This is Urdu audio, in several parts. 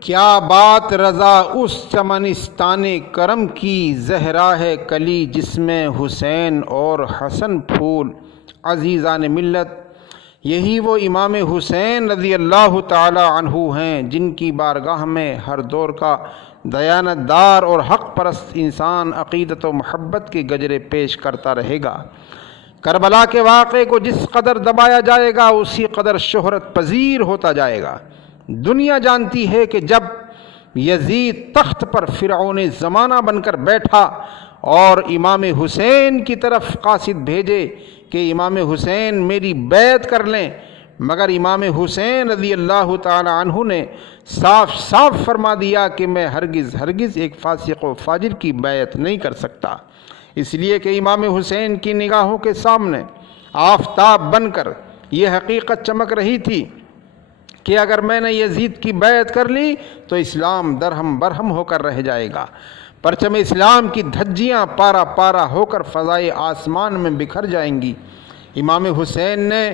کیا بات رضا اس چمنستان کرم کی، زہرا ہے کلی جس میں حسین اور حسن پھول عزیزان ملت۔ یہی وہ امام حسین رضی اللہ تعالی عنہ ہیں جن کی بارگاہ میں ہر دور کا دیانت دار اور حق پرست انسان عقیدت و محبت کے گجرے پیش کرتا رہے گا۔ کربلا کے واقعے کو جس قدر دبایا جائے گا اسی قدر شہرت پذیر ہوتا جائے گا۔ دنیا جانتی ہے کہ جب یزید تخت پر فرعون زمانہ بن کر بیٹھا اور امام حسین کی طرف قاصد بھیجے کہ امام حسین میری بیعت کر لیں، مگر امام حسین رضی اللہ تعالی عنہ نے صاف صاف فرما دیا کہ میں ہرگز ایک فاسق و فاجر کی بیعت نہیں کر سکتا، اس لیے کہ امام حسین کی نگاہوں کے سامنے آفتاب بن کر یہ حقیقت چمک رہی تھی کہ اگر میں نے یزید کی بیعت کر لی تو اسلام درہم برہم ہو کر رہ جائے گا، پرچم اسلام کی دھجیاں پارا پارا ہو کر فضائے آسمان میں بکھر جائیں گی۔ امام حسین نے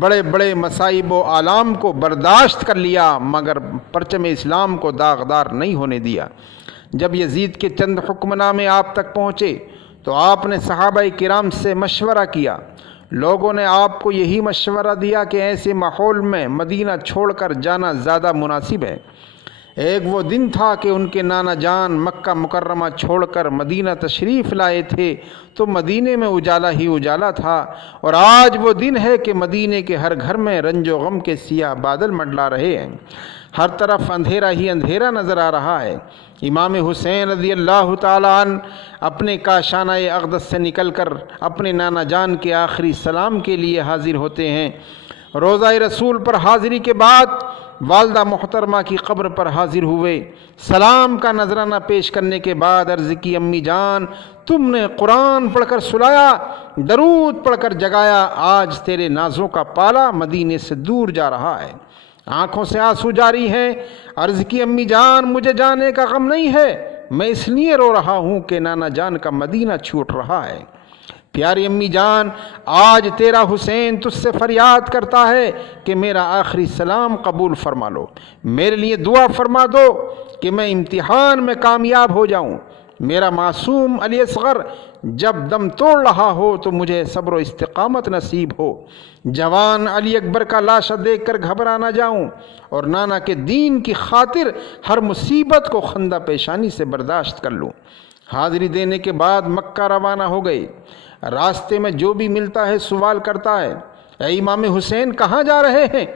بڑے بڑے مصائب و آلام کو برداشت کر لیا مگر پرچم اسلام کو داغدار نہیں ہونے دیا۔ جب یزید کے چند حکم نامے آپ تک پہنچے تو آپ نے صحابہ کرام سے مشورہ کیا۔ لوگوں نے آپ کو یہی مشورہ دیا کہ ایسے ماحول میں مدینہ چھوڑ کر جانا زیادہ مناسب ہے۔ ایک وہ دن تھا کہ ان کے نانا جان مکہ مکرمہ چھوڑ کر مدینہ تشریف لائے تھے تو مدینے میں اجالا ہی اجالا تھا، اور آج وہ دن ہے کہ مدینے کے ہر گھر میں رنج و غم کے سیاہ بادل منڈلا رہے ہیں، ہر طرف اندھیرا ہی اندھیرا نظر آ رہا ہے۔ امام حسین رضی اللہ تعالیٰ عنہ اپنے کاشانہ اقدس سے نکل کر اپنے نانا جان کے آخری سلام کے لیے حاضر ہوتے ہیں۔ روضہ رسول پر حاضری کے بعد والدہ محترمہ کی قبر پر حاضر ہوئے۔ سلام کا نذرانہ پیش کرنے کے بعد عرض کی، امی جان تم نے قرآن پڑھ کر سلایا، درود پڑھ کر جگایا، آج تیرے نازوں کا پالا مدینے سے دور جا رہا ہے۔ آنکھوں سے آنسو جاری ہیں۔ عرض کی، امی جان مجھے جانے کا غم نہیں ہے، میں اس لیے رو رہا ہوں کہ نانا جان کا مدینہ چھوٹ رہا ہے۔ پیاری امی جان، آج تیرا حسین تجھ سے فریاد کرتا ہے کہ میرا آخری سلام قبول فرما لو، میرے لیے دعا فرما دو کہ میں امتحان میں کامیاب ہو جاؤں۔ میرا معصوم علی اصغر جب دم توڑ رہا ہو تو مجھے صبر و استقامت نصیب ہو، جوان علی اکبر کا لاشا دیکھ کر گھبرا نہ جاؤں، اور نانا کے دین کی خاطر ہر مصیبت کو خندہ پیشانی سے برداشت کر لوں۔ حاضری دینے کے بعد مکہ روانہ ہو گئے۔ راستے میں جو بھی ملتا ہے سوال کرتا ہے، اے امام حسین کہاں جا رہے ہیں؟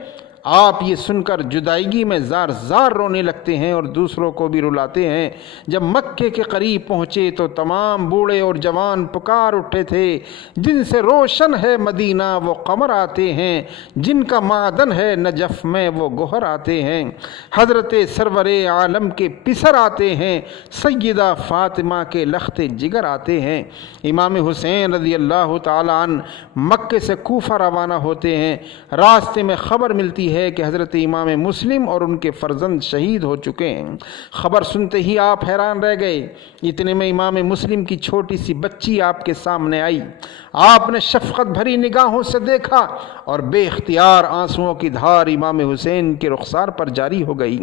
آپ یہ سن کر جدائیگی میں زار زار رونے لگتے ہیں اور دوسروں کو بھی رلاتے ہیں۔ جب مکے کے قریب پہنچے تو تمام بوڑھے اور جوان پکار اٹھے تھے، جن سے روشن ہے مدینہ وہ قمر آتے ہیں، جن کا معدن ہے نجف میں وہ گوہر آتے ہیں، حضرت سرور عالم کے پسر آتے ہیں، سیدہ فاطمہ کے لخت جگر آتے ہیں۔ امام حسین رضی اللہ تعالیٰ عنہ مکے سے کوفہ روانہ ہوتے ہیں۔ راستے میں خبر ملتی ہے کہ حضرت امام مسلم اور ان کے فرزند شہید ہو چکے ہیں۔ خبر سنتے ہی آپ حیران رہ گئے۔ اتنے میں امام مسلم کی چھوٹی سی بچی آپ کے سامنے آئی۔ آپ نے شفقت بھری نگاہوں سے دیکھا اور بے اختیار آنسوؤں کی دھار امام حسین کے رخسار پر جاری ہو گئی۔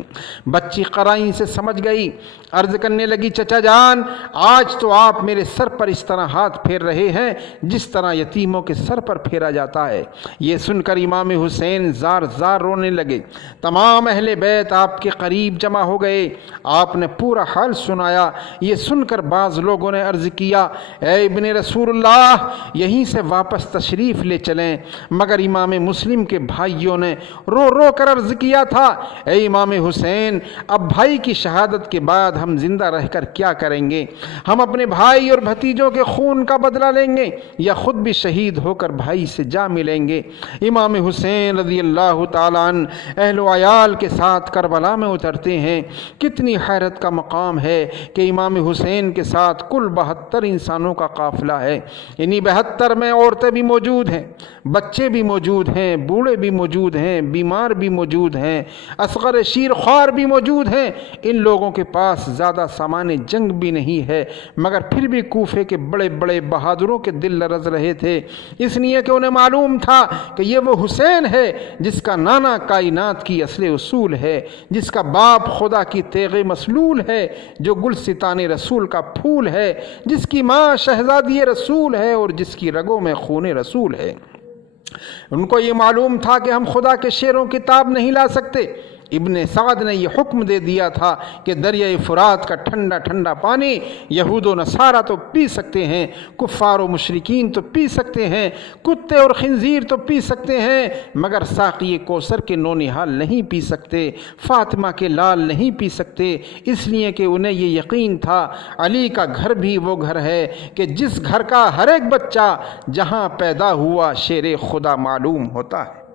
بچی قرائن سے سمجھ گئی، عرض کرنے لگی، چچا جان آج تو آپ میرے سر پر اس طرح ہاتھ پھیر رہے ہیں جس طرح یتیموں کے سر پر پھیرا جاتا ہے۔ یہ سن کر امام حسین زار زار رونے لگے۔ تمام اہل بیت آپ کے قریب جمع ہو گئے۔ آپ نے پورا حال سنایا۔ یہ سن کر بعض لوگوں نے عرض کیا، اے ابن رسول اللہ یہیں سے واپس تشریف لے چلیں، مگر امام مسلم کے بھائیوں نے رو رو کر عرض کیا تھا، اے امام حسین اب بھائی کی شہادت کے بعد ہم زندہ رہ کر کیا کریں گے؟ ہم اپنے بھائی اور بھتیجوں کے خون کا بدلہ لیں گے یا خود بھی شہید ہو کر بھائی سے جا ملیں گے؟ امام حسین رضی اللہ تعالیٰ عنہ اہل و عیال کے ساتھ کربلا میں اترتے ہیں۔ کتنی حیرت کا مقام ہے کہ امام حسین کے ساتھ کل 72 انسانوں کا قافلہ ہے۔ انہی 72 میں عورتیں بھی موجود ہیں، بچے بھی موجود ہیں، بوڑھے بھی موجود ہیں، بیمار بھی موجود ہیں، اصغر شیر خوار بھی موجود ہیں۔ ان لوگوں کے پاس زیادہ سامان جنگ بھی نہیں ہے، مگر پھر بھی کوفے کے بڑے بڑے بہادروں کے دل لرز رہے تھے، اس لیے کہ انہیں معلوم تھا کہ یہ وہ حسین ہے جس کا نام رانا کائنات کی اصل اصول ہے، جس کا باپ خدا کی تیغ مسلول ہے، جو گلستان رسول کا پھول ہے، جس کی ماں شہزادی رسول ہے اور جس کی رگوں میں خون رسول ہے۔ ان کو یہ معلوم تھا کہ ہم خدا کے شعروں کی تاب نہیں لا سکتے۔ ابن سعد نے یہ حکم دے دیا تھا کہ دریائے فرات کا ٹھنڈا ٹھنڈا پانی یہود و نصارہ تو پی سکتے ہیں، کفار و مشرکین تو پی سکتے ہیں، کتے اور خنزیر تو پی سکتے ہیں، مگر ساقی کوثر کے نونہال نہیں پی سکتے، فاطمہ کے لال نہیں پی سکتے، اس لیے کہ انہیں یہ یقین تھا علی کا گھر بھی وہ گھر ہے کہ جس گھر کا ہر ایک بچہ جہاں پیدا ہوا شیر خدا معلوم ہوتا ہے۔